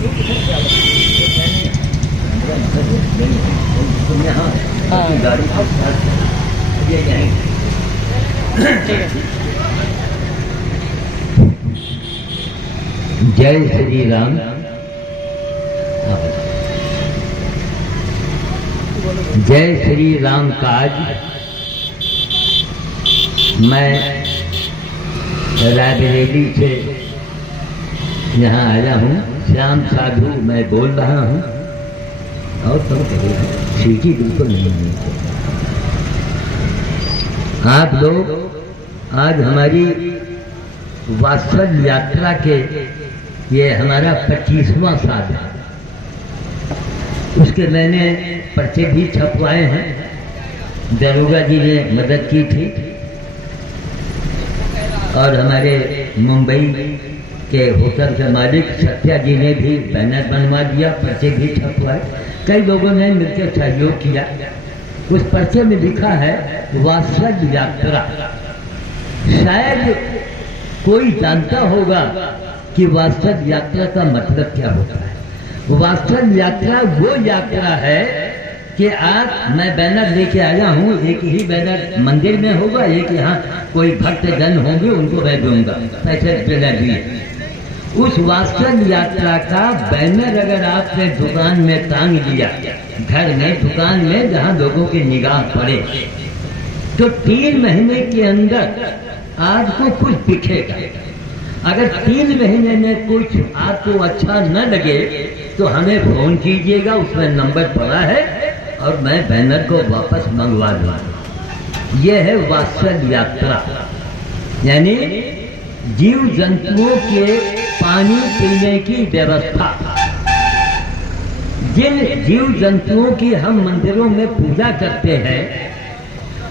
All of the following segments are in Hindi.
जय श्री राम। जय श्री राम काज मैं रायबरेली से यहाँ आया हूँ। श्याम साधु मैं बोल रहा हूँ। और सब सीटी बिल्कुल नहीं है। आप लोग आज हमारी वात्सल यात्रा के ये हमारा 25वां साल है। उसके मैंने पर्चे भी छपवाए हैं। दरोगा जी ने मदद की थी और हमारे मुंबई के होटल के मालिक सत्या जी ने भी बैनर बनवा दिया, पर्चे भी छपवाए। कई लोगों ने मिलकर सहयोग किया। उस पर्चे में लिखा है वात्सल यात्रा। शायद कोई जानता होगा कि वात्सल यात्रा का मतलब क्या होता है। वात्सल यात्रा वो यात्रा है कि आज मैं बैनर लेके आया हूँ। एक ही बैनर मंदिर में होगा, एक यहाँ कोई भक्त जन होंगे, उनको मैं दूंगा पैसे बैनर दिए। उस वात्सल यात्रा का बैनर अगर आपने दुकान में टांग दिया, घर में दुकान में जहाँ लोगों की निगाह पड़े, तो 3 महीने के अंदर आपको कुछ दिखेगा। अगर 3 महीने में कुछ आपको अच्छा न लगे तो हमें फोन कीजिएगा, उसमें नंबर पड़ा है और मैं बैनर को वापस मंगवा दूंगा। यह है वात्सल यात्रा, यानी जीव जंतुओं के पानी पीने की व्यवस्था। जिन जीव जंतुओं की हम मंदिरों में पूजा करते हैं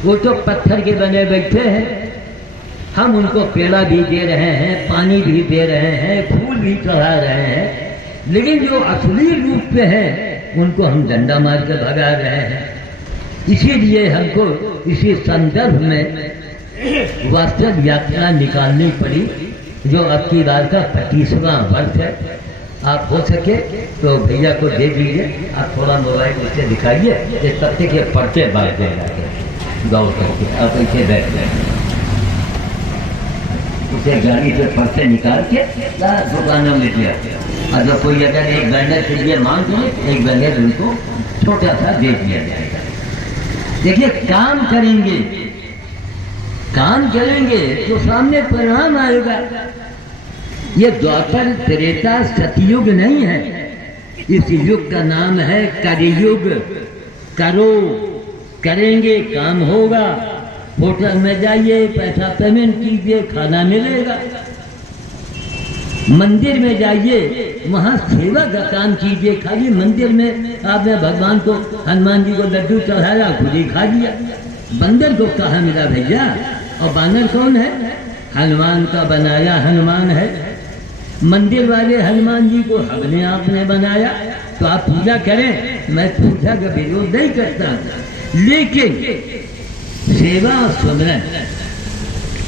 वो तो पत्थर के बने बैठे हैं। हम उनको पेड़ा भी दे रहे हैं, पानी भी दे रहे हैं, फूल भी चढ़ा रहे हैं, लेकिन जो असली रूप में है उनको हम डंडा मार कर भगा रहे हैं। इसीलिए हमको इसी संदर्भ में वात्सल यात्रा निकालनी पड़ी, जो अब की बार का 25वां वर्ष है। आप हो सके तो भैया को दे दीजिए। आप थोड़ा मोबाइल उससे दिखाइए, ये सत्य के पर्चे बांट देगा गौर करके। आप ऐसे बैठ जाए, उसे गाड़ी से पर्चे निकाल के दुकानों में दिया। और जो कोई अगर एक बैनर के लिए मांग ले, एक बैनर उनको छोटा सा दे दिया जाएगा। देखिए, काम करेंगे तो सामने परिणाम आएगा। ये द्वापर त्रेता सतयुग नहीं है। इस युग का नाम है कलियुग। करो, करेंगे, काम होगा। होटल में जाइए, पैसा पेमेंट कीजिए, खाना मिलेगा। मंदिर में जाइए, वहाँ सेवा का काम कीजिए। खाली मंदिर में आपने भगवान को, हनुमान जी को लड्डू चढ़ाया, खुद ही खा लिया। बंदर को कहाँ मिला भैया? और बानर कौन है? हनुमान का बनाया हनुमान है। मंदिर वाले हनुमान जी को हमने आपने बनाया, तो आप पूजा करें। मैं पूजा का विरोध नहीं करता, लेकिन सेवा और सुमिरन,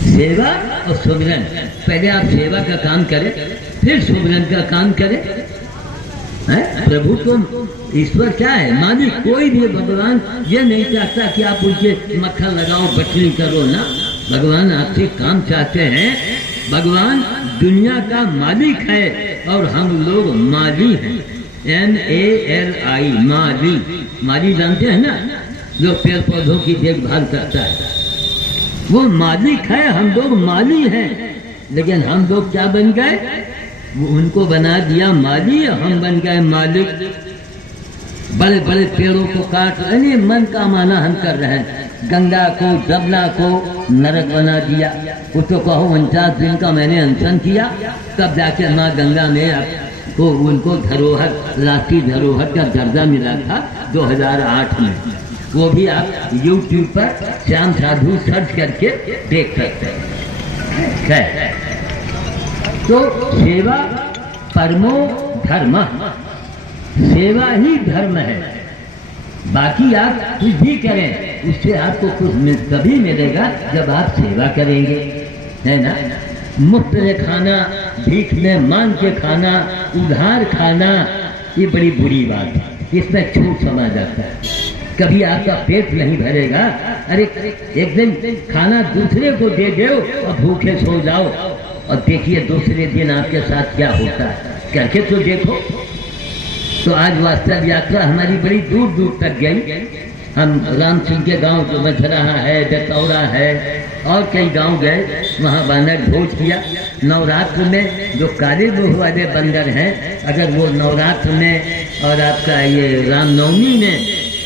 सेवा और सुमिरन, पहले आप सेवा का काम करें, फिर सुमिरन का काम करें। प्रभु तो ईश्वर क्या है? मालिक। कोई भी भगवान ये नहीं चाहता कि आप उनके मक्खन लगाओ, बटनी करो ना। भगवान आपसे काम चाहते हैं। भगवान दुनिया का मालिक है और हम लोग माली हैं। MALI, माली। माली जानते हैं ना, जो पेड़ पौधों की देखभाल करता है, वो मालिक है। हम लोग माली हैं, लेकिन हम लोग क्या बन गए? उनको बना दिया माली, हम बन गए मालिक। बड़े बड़े पेड़ों को काट रहे, मन का माना हम कर रहे हैं। गंगा को, जमुना को नरक बना दिया। वो तो कहो 49 दिन का मैंने अनशन किया, तब जाके माँ गंगा में को उनको धरोहर, राष्ट्रीय धरोहर का दर्जा मिला था 2008 में। वो भी आप YouTube पर श्याम साधु सर्च करके देख सकते हैं। तो सेवा परमो धर्म, सेवा ही धर्म है। बाकी आप कुछ भी करें, उससे आपको कुछ तभी मिलेगा जब आप सेवा करेंगे, है ना। मुफ्त में खाना भीख में मांग के खाना, उधार खाना, ये बड़ी बुरी बात है। इसमें छूट समा जाता है। कभी आपका पेट नहीं भरेगा, अरे एक दिन खाना दूसरे को दे दो और भूखे सो जाओ, और देखिए दूसरे दिन आपके साथ क्या होता है, करके तो देखो। तो आज वास्तव यात्रा हमारी बड़ी दूर दूर तक गई। हम राम सिंह के गांव जो मझराहा है, डतौरा है और कई गांव गए, वहाँ बानर भोज किया। नवरात्र में जो काले मुँह वाले बंदर हैं, अगर वो नवरात्र में और आपका ये रामनवमी में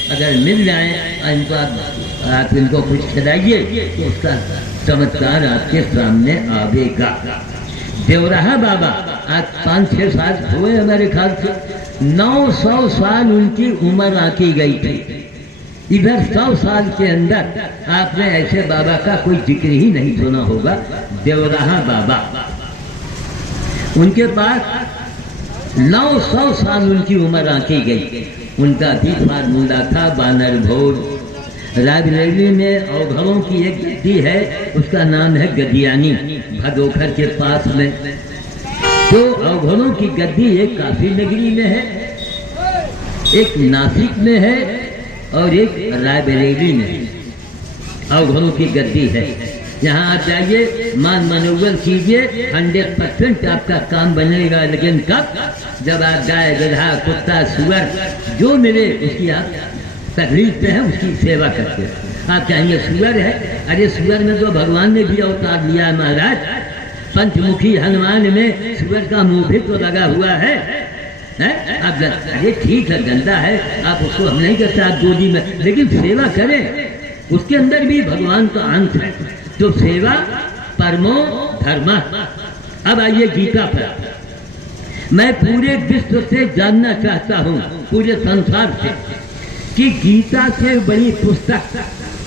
अगर मिल जाए, इनको आप इनको कुछ खिलाइए तो उसका चमत्कार आपके सामने आवेगा। देवराहा बाबा आज 5-6 साल हुए हमारे ख्याल से, 900 साल उनकी उम्र आकी गई थी। इधर 100 साल के अंदर आपने ऐसे बाबा का कोई जिक्र ही नहीं सुना होगा। देवराहा बाबा, उनके पास 900 साल उनकी उम्र आकी गई। उनका भी फार्मूला था बानर भोज। रायबरेली में अवघरों की एक गद्दी है, उसका नाम है गदियानी, भदोखर के पास में। तो अवघरों की गद्दी एक काशी नगरी में है, एक नासिक में है और एक रायबरेली में है। अवघरों की गद्दी है, यहाँ आप जाइए, मान मनोबल कीजिए, 100% आपका काम बनेगा। लेकिन कब? जब आप गाय, गधा, कुत्ता, सुअर जो मिले उसकी आप तकलीफ पे है, उसकी सेवा करते हैं। आप कहेंगे सुअर है, अरे सुअर में तो भगवान ने भी अवतार लिया है महाराज। पंचमुखी हनुमान में सुअर का मुंह भी तो लगा हुआ है। आप अरे ठीक है, गंदा है, आप उसको हम नहीं करते, आप गोदी में, लेकिन सेवा करें, उसके अंदर भी भगवान का अंश है। तो सेवा परमो धर्म। अब आइए गीता पर। मैं पूरे विश्व से जानना चाहता हूँ, पूरे संसार से, कि गीता से बड़ी पुस्तक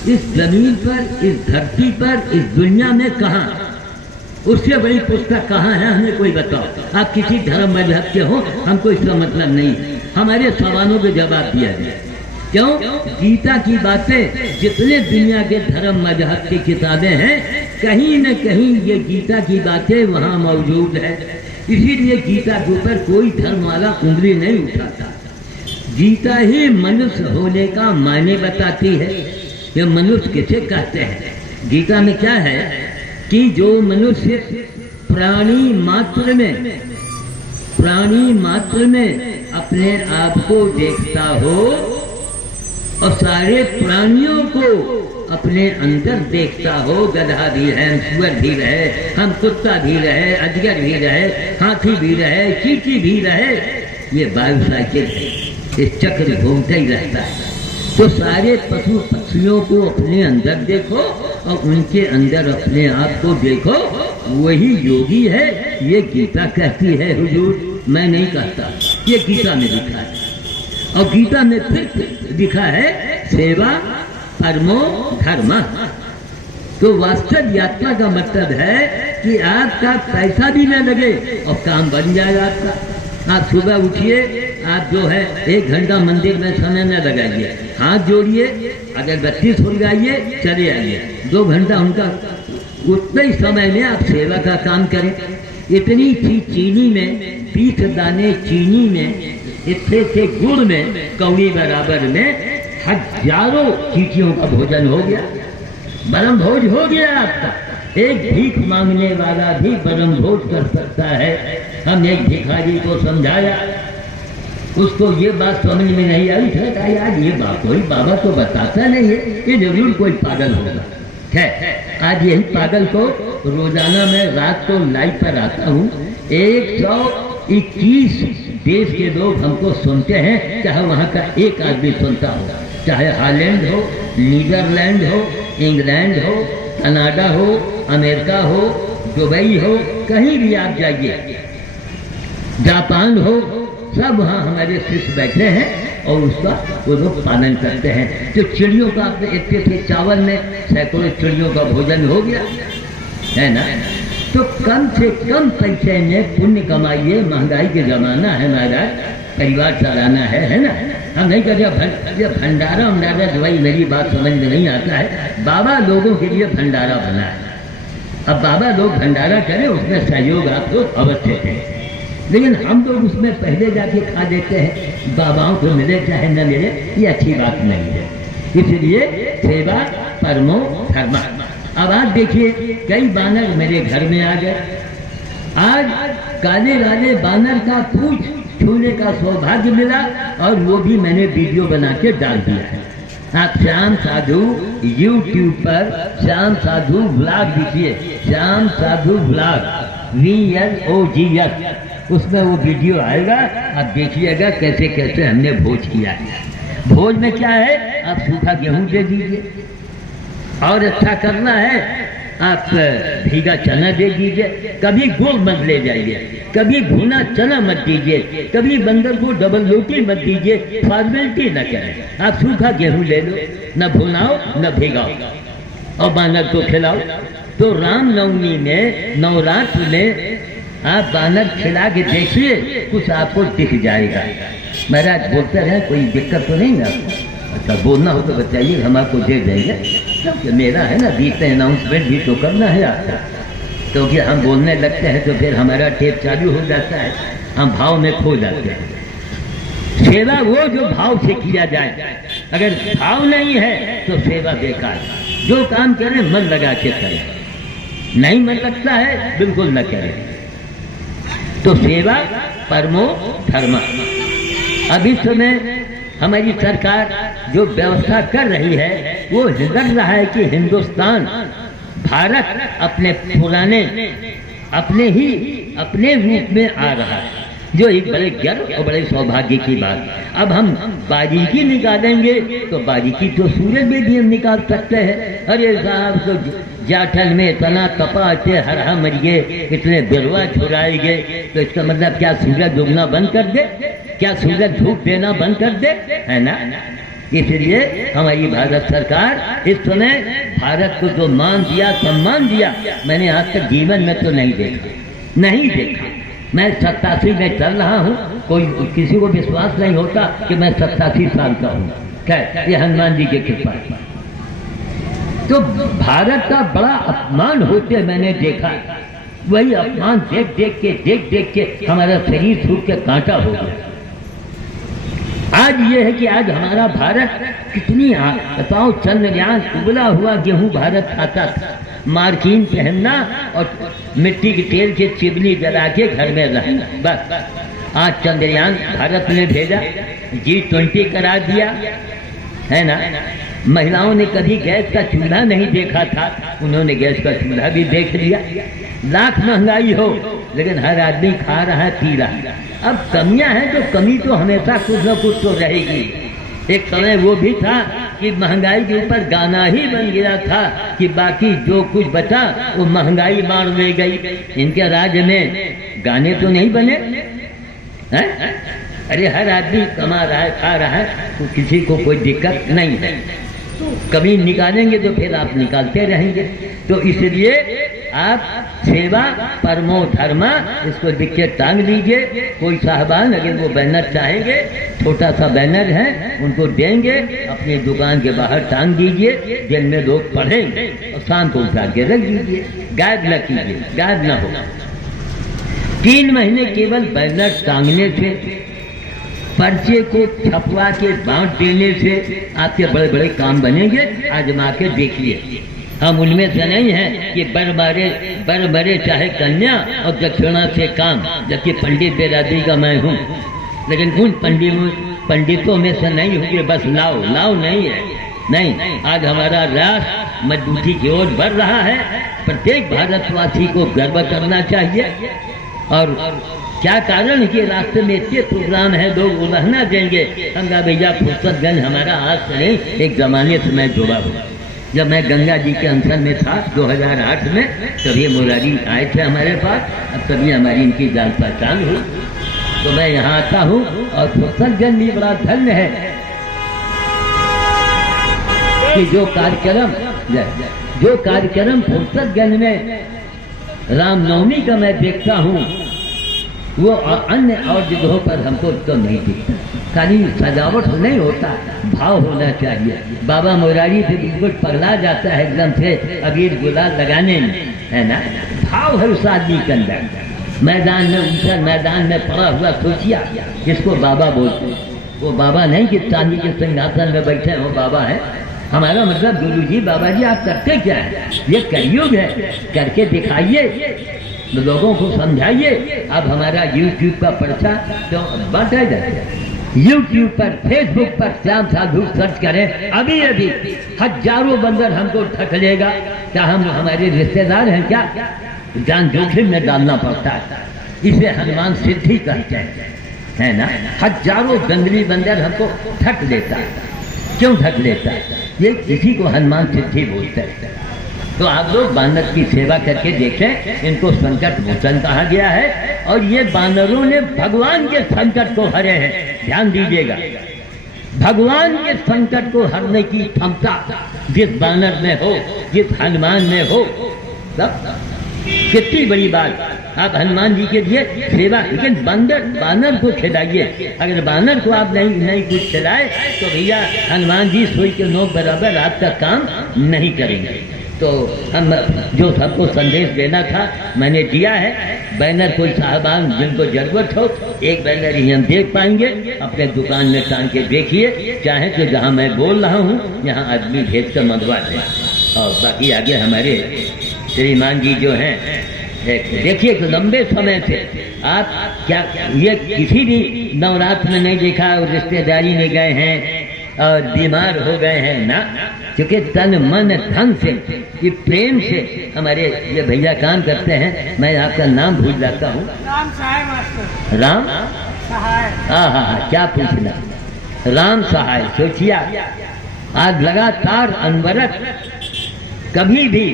इस जमीन पर, इस धरती पर, इस दुनिया में कहाँ, उससे बड़ी पुस्तक कहाँ है, हमें कोई बताओ। आप किसी धर्म मजहब के हो, हमको इसका मतलब नहीं, हमारे सवालों के जवाब दिया जाए। क्यों? गीता की बातें जितने दुनिया के धर्म मजहब की किताबें हैं, कहीं न कहीं ये गीता की बातें वहाँ मौजूद है। इसीलिए गीता के ऊपर कोई धर्म वाला उंगली नहीं उठाता। गीता ही मनुष्य होने का मायने बताती है। ये मनुष्य किसे कहते हैं? गीता में क्या है कि जो मनुष्य प्राणी मात्र में अपने आप को देखता हो और सारे प्राणियों को अपने अंदर देखता हो, गधा भी है, सुअर भी रहे, हम कुत्ता भी रहे, अजगर भी रहे, हाथी भी रहे, चींटी भी रहे, ये वायु साइकिल है, इस चक्र घूमता ही रहता है। तो सारे पशु पक्षियों को अपने अंदर देखो और उनके अंदर अपने आप को देखो, वही योगी है। ये गीता कहती है हुजूर, मैं नहीं कहता, ये गीता में लिखा है। और गीता में फिर लिखा है सेवा परमो धर्म। तो वास्तव यात्रा का मतलब है कि आपका पैसा भी न लगे और काम बन जाएगा आपका। आप सुबह उठिए, आप जो है 1 घंटा मंदिर में समय न लगाइए, हाथ जोड़िए, अगरबत्ती सुलगाइए, चले आइए, 2 घंटा उनका, उतने ही समय में आप सेवा का काम करें। इतनी सी चीनी में, 20 दाने चीनी में, इतने से गुड़ में, कौड़ी बराबर में हजारों चीटियों का भोजन हो गया, परम भोज हो गया आपका। एक भीख मांगने वाला भी परम भोज कर सकता है। हम एक भिखारी को समझाया, उसको ये बात समझ में नहीं आई, कहा यार ये बात कोई बाबा तो बताता नहीं है, ये जरूर कोई पागल होगा। खैर आज यही पागल को रोजाना मैं रात को लाइव पर आता हूँ। 121 देश के लोग हमको सुनते हैं, चाहे वहाँ का एक आदमी सुनता हो, चाहे हॉलैंड हो, नीदरलैंड हो, इंग्लैंड हो, कनाडा हो, अमेरिका हो, दुबई हो, कहीं भी आप जाइए, जापान हो, सब वहाँ हमारे शिष्य बैठे हैं और उसका वो लोग पालन करते हैं। तो चिड़ियों का आपने इतने थे चावल में सैकड़ों चिड़ियों का भोजन हो गया है ना। तो कम से कम पैसे में पुण्य कमाइए, महंगाई के जमाना है महाराज, परिवार चलाना है ना। हम नहीं कहते भंडारा दवाई, मेरी बात समझ में नहीं आता है। बाबा लोगों के लिए भंडारा बना है, अब बाबा लोग भंडारा करें, उसमें सहयोग आप लोग अवश्य करें, लेकिन हम लोग उसमें पहले जाके खा देते हैं, बाबाओं को मिले चाहे न मिले, ये अच्छी बात नहीं है। इसलिए सेवा परमो धर्मा। अब आज देखिए कई बानर मेरे घर में आ गए। आज काले लाले बानर का पूछ छूने का सौभाग्य मिला और वो भी मैंने वीडियो बना के डाल दिया है। आप श्याम साधु YouTube पर श्याम साधु ब्लॉग दीजिए, श्याम साधु ब्लॉग VLOGS, उसमें वो वीडियो आएगा। आप देखिएगा कैसे कैसे हमने भोज किया है। भोज में क्या है, आप सूखा गेहूं दे दीजिए, और अच्छा करना है आप भीगा चना दे दीजिए, कभी गुड़ मत ले जाइए, कभी भुना चना मत दीजिए, कभी बंदर को डबल रोटी मत दीजिए, फॉर्मेलिटी न करें। आप सूखा गेहूं ले लो, न भुनाओ न भिगाओ और बानर को खिलाओ। तो रामनवमी में, नवरात्र में आप बानर खिला के देखिए, कुछ आपको दिख जाएगा। महाराज बोलते रहे, कोई दिक्कत तो नहीं है आपको? अच्छा, बोलना हो तो बताइए, हम आपको दे देंगे, क्योंकि मेरा है ना बीच में अनाउंसमेंट भी तो करना है आपका, क्योंकि हम बोलने लगते हैं तो फिर हमारा टेप चालू हो जाता है, हम भाव में खो जाते हैं। सेवा वो जो भाव से किया जाए, अगर भाव नहीं है तो सेवा बेकार। जो काम करें मन लगा के करें, नहीं मन लगता है बिल्कुल न करें। तो सेवा परमो धर्म। अब इस समय हमारी सरकार जो व्यवस्था कर रही है, वो लग रहा है कि हिंदुस्तान, भारत अपने पुराने, अपने रूप में आ रहा है, जो एक बड़े गर्व और बड़े सौभाग्य की बात। अब हम बारीकी निकालेंगे तो बारीकी तो सूरज में भी हम निकाल सकते हैं। अरे साहब, तो जाठल में इतना तपा थे, हरा मरिए, इतने बिरवा छुड़ाएंगे, तो इसका मतलब क्या सूरज उगना बंद कर दे? क्या सूरज धूप देना बंद कर दे? है ना? इसलिए हमारी भारत सरकार इस समय भारत को जो मान दिया, सम्मान दिया, मैंने आज तक जीवन में तो नहीं देखा। मैं 87 में चल रहा हूँ, कोई किसी को विश्वास नहीं होता कि मैं 87 साल का हूँ। क्या ये हनुमान जी की कृपा। तो भारत का बड़ा अपमान होते मैंने देखा। वही अपमान देख देख के हमारा शरीर सूख के कांटा हो गया। आज ये है कि आज हमारा भारत कितनी, बताओ, चंद्रयान उबला हुआ गेहूं भारत खाता था, मार्किन पहनना और मिट्टी के तेल के चिमनी जला के घर में रहना, बस। आज चंद्रयान भारत ने भेजा, G20 करा दिया, है ना। महिलाओं ने कभी गैस का चूल्हा नहीं देखा था, उन्होंने गैस का चूल्हा भी देख लिया। लाख महंगाई हो, लेकिन हर आदमी खा रहा है, पी रहा है। अब कमियां हैं, तो कमी तो हमेशा कुछ न कुछ तो रहेगी। एक समय वो भी था कि महंगाई के ऊपर गाना ही बन गया था कि बाकी जो कुछ बचा वो महंगाई मार ले गई। इनके राज्य में गाने तो नहीं बने हैं? अरे हर आदमी कमा रहा है, खा रहा है, तो किसी को कोई दिक्कत नहीं है। कभी निकालेंगे तो फिर आप निकालते रहेंगे। तो इसलिए आप सेवा परमो धर्मा, इसको लिख के टांग लीजिए। कोई साहबान अगर वो बैनर चाहेंगे, छोटा सा बैनर है, उनको देंगे, अपनी दुकान के बाहर टांग दीजिए, जिनमें लोग पढ़ेंगे, और शाम को उतार के रख दीजिए। गायब न कीजिए, गायब न हो। 3 महीने केवल बैनर टांगने से, पर्चे को छपवा के बांट देने से आपके बड़े बड़े काम बनेंगे। आजमा के देखिए। हम उनमें से नहीं हैं कि बर मरे चाहे कन्या और दक्षिणा से काम, जबकि पंडित बेरादरी का मैं हूँ। लेकिन उन पंडितों में से नहीं होंगे, बस लाओ नहीं है। नहीं, आज हमारा राष्ट्र मजबूती की ओर बढ़ रहा है। प्रत्येक भारतवासी को गर्व करना चाहिए। और क्या कारण है कि रास्ते में इतने प्रोग्राम है, लोग उलझना देंगे। हमका भैया फुर्सतगंज हमारा आज से नहीं, एक जमाने से मैं जुड़ा हूँ। जब मैं गंगा जी के अनशन में था 2008 में, तभी मुरारी आए थे हमारे पास, अब तभी हमारी इनकी जान पहचान हुई। तो मैं यहाँ आता हूँ और फुर्सतगंज भी बड़ा धन्य है कि जो कार्यक्रम फुर्सतगंज में रामनवमी का मैं देखता हूँ, वो अन्य और जगहों पर हमको तो नहीं दिखता। खाली सजावट नहीं होता, भाव होना चाहिए। बाबा मुरारी से बिल्कुल पगला जाता है एकदम से अबीर गुलाल लगाने में। है ना। भाव है उस आदमी के अंदर। मैदान में ऊंचा मैदान में पड़ा हुआ सोचिया, किसको बाबा बोलते हैं। वो बाबा नहीं कि चांदी के सिंहासन में बैठे हैं, वो बाबा है। हमारा मतलब गुरु जी बाबा जी आप करते क्या है, ये कलयुग है, करके दिखाइए, लोगों को समझाइए। अब हमारा यूट्यूब का पर्चा तो बढ़ता जाए, यूट्यूब पर फेसबुक पर श्याम साधु सर्च करें, अभी अभी हजारों बंदर हमको ढकलेगा। क्या हम हमारे रिश्तेदार हैं क्या? जान जोखिम में डालना पड़ता है। इसे हनुमान सिद्धि कहते हैं, है ना। हजारों जंगली बंदर हमको ढक लेता है। क्यों ढक लेता है? ये किसी को हनुमान सिद्धि बोलते हैं। तो आप लोग बानर की सेवा करके देखें, इनको संकट मोचन कहा गया है। और ये बानरों ने भगवान के संकट को हरे हैं, ध्यान दीजिएगा। भगवान के संकट को हरने की क्षमता जिस बानर में हो, जिस हनुमान में हो, तब कितनी बड़ी बात। आप हनुमान जी के लिए सेवा, लेकिन बानर को खिलाइए। अगर बानर को आप नहीं कुछ खिलाए तो भैया हनुमान जी सुई के नोक बराबर आपका काम नहीं करेंगे। तो हम जो सबको संदेश देना था मैंने दिया है। बैनर कोई साहबान जिनको जरूरत हो, एक बैनर ही हम देख पाएंगे, अपने दुकान में टांग के देखिए। चाहे तो जहाँ मैं बोल रहा हूँ यहाँ आदमी भेज कर मंगवा दें। और बाकी आगे हमारे श्रीमान जी जो हैं, देखिए लंबे समय से आप क्या ये किसी भी नवरात्र में नहीं देखा और रिश्तेदारी में गए हैं और बीमार हो गए हैं ना, क्योंकि तन मन धन से, ये प्रेम से हमारे ये भैया काम करते हैं। मैं आपका नाम भूल जाता हूँ। राम सहाय मास्टर। राम सहाय। हाँ, क्या पूछना, राम सहाय। सोचिया आज लगातार अनवरत कभी भी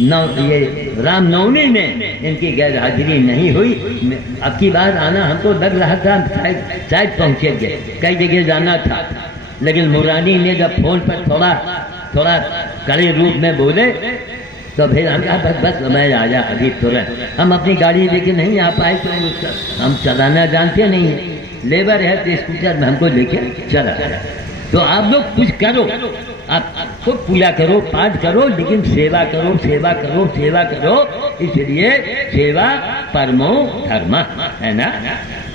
ये रामनवमी में इनकी गैर हाजिरी नहीं हुई। अब की बार आना हमको लग रहा था शायद पहुँचेंगे, कई जगह जाना था, लेकिन मुरानी ने जब फोन पर थोड़ा कड़े रूप में बोले तो फिर हम कहा बस मैं आ जा अभी तुरंत। हम अपनी गाड़ी लेके नहीं आ पाए, तो हम चलाना जानते नहीं, लेबर है तो स्कूटर में हमको लेके चला। तो आप लोग कुछ करो, आप खुद पूजा करो, पाठ करो, लेकिन सेवा करो, सेवा करो, सेवा करो। इसलिए सेवा परमो धर्म, है ना।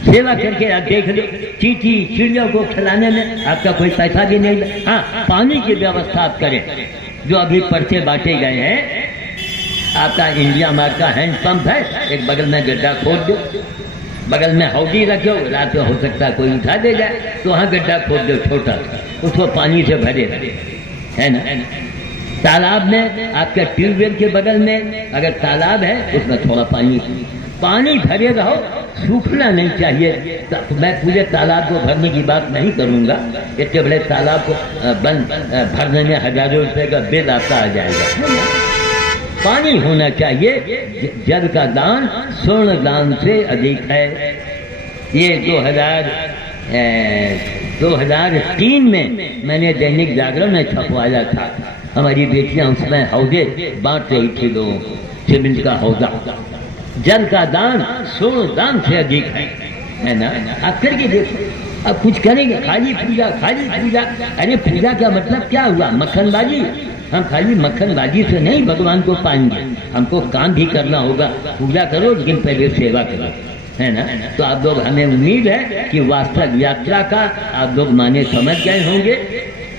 सेवा करके आप देख लो, चींटी चिड़ियों को खिलाने में आपका कोई पैसा भी नहीं। हाँ, पानी की व्यवस्था आप करें। जो अभी पर्चे बांटे गए हैं, आपका इंडिया मार्ट का हैंड पंप है, एक बगल में गड्ढा खोद दो, बगल में हौदी रखो, रात में हो सकता है कोई उठा दे जाए, तो वहाँ गड्ढा खोद दो छोटा, उसको पानी से भरे, है ना। तालाब में आपके ट्यूबवेल के बगल में अगर तालाब है उसमें थोड़ा पानी भरे रहो, सूखना नहीं चाहिए। तो मैं पूरे तालाब को भरने की बात नहीं करूँगा, इतने बड़े तालाब को भरने में हजारों रुपए का बिल आपका आ जाएगा। पानी होना चाहिए। जल का दान स्वर्ण दान से अधिक है। ये 2003 में मैंने दैनिक जागरण में छपवाया था। हमारी बेटियां उसमें हौदे बांट रही थी लोगों को, सीमेंट का हौदा। जल का दान स्वर्ण दान से अधिक है ना। आप करके देखो, अब कुछ करेंगे, खाली पूजा। अरे पूजा का मतलब क्या हुआ? मक्खनबाजी। हम खाली मक्खनबाजी से नहीं भगवान को पाएंगे, हमको काम भी करना होगा। पूजा करो लेकिन पहले सेवा करो, है ना। तो आप लोग, हमें उम्मीद है कि वास्तव यात्रा का आप लोग माने समझ गए होंगे,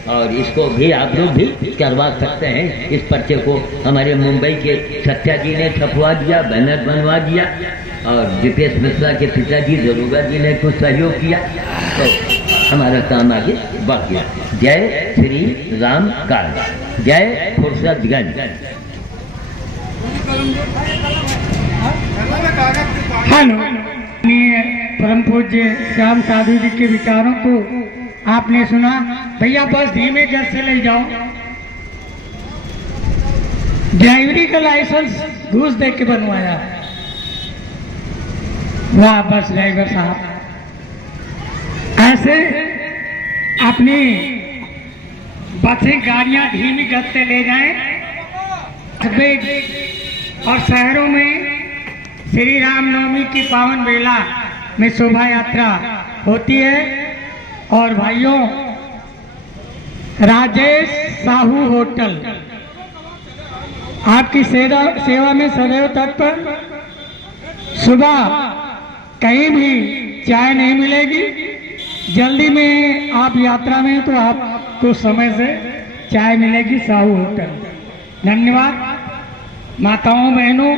और इसको भी आप लोग भी करवा सकते हैं। इस पर्चे को हमारे मुंबई के सत्या जी ने छपवा दिया, बैनर बनवा दिया, और दीपेश मिश्रा के पिताजी दरोगा जी ने कुछ सहयोग किया, तो हमारा काम आगे बढ़ गया। जय श्री राम काल, जय फुर्सतगंज। हेलो, परम पूज्य श्याम साधु जी के विचारों को आपने सुना। भैया बस धीमे घर से ले जाओ। ड्राइवरी का लाइसेंस घूस दे के बनवाया। वाह बस ड्राइवर साहब, ऐसे अपनी बसें गाड़ियां धीमी गति से ले जाएं। और शहरों में श्री रामनवमी की पावन बेला में शोभा यात्रा होती है। और भाइयों, राजेश साहू होटल आपकी सेवा में सदैव तत्पर। सुबह कहीं भी चाय नहीं मिलेगी, जल्दी में आप यात्रा में तो आपको समय से चाय मिलेगी साहू होटल। धन्यवाद। माताओं बहनों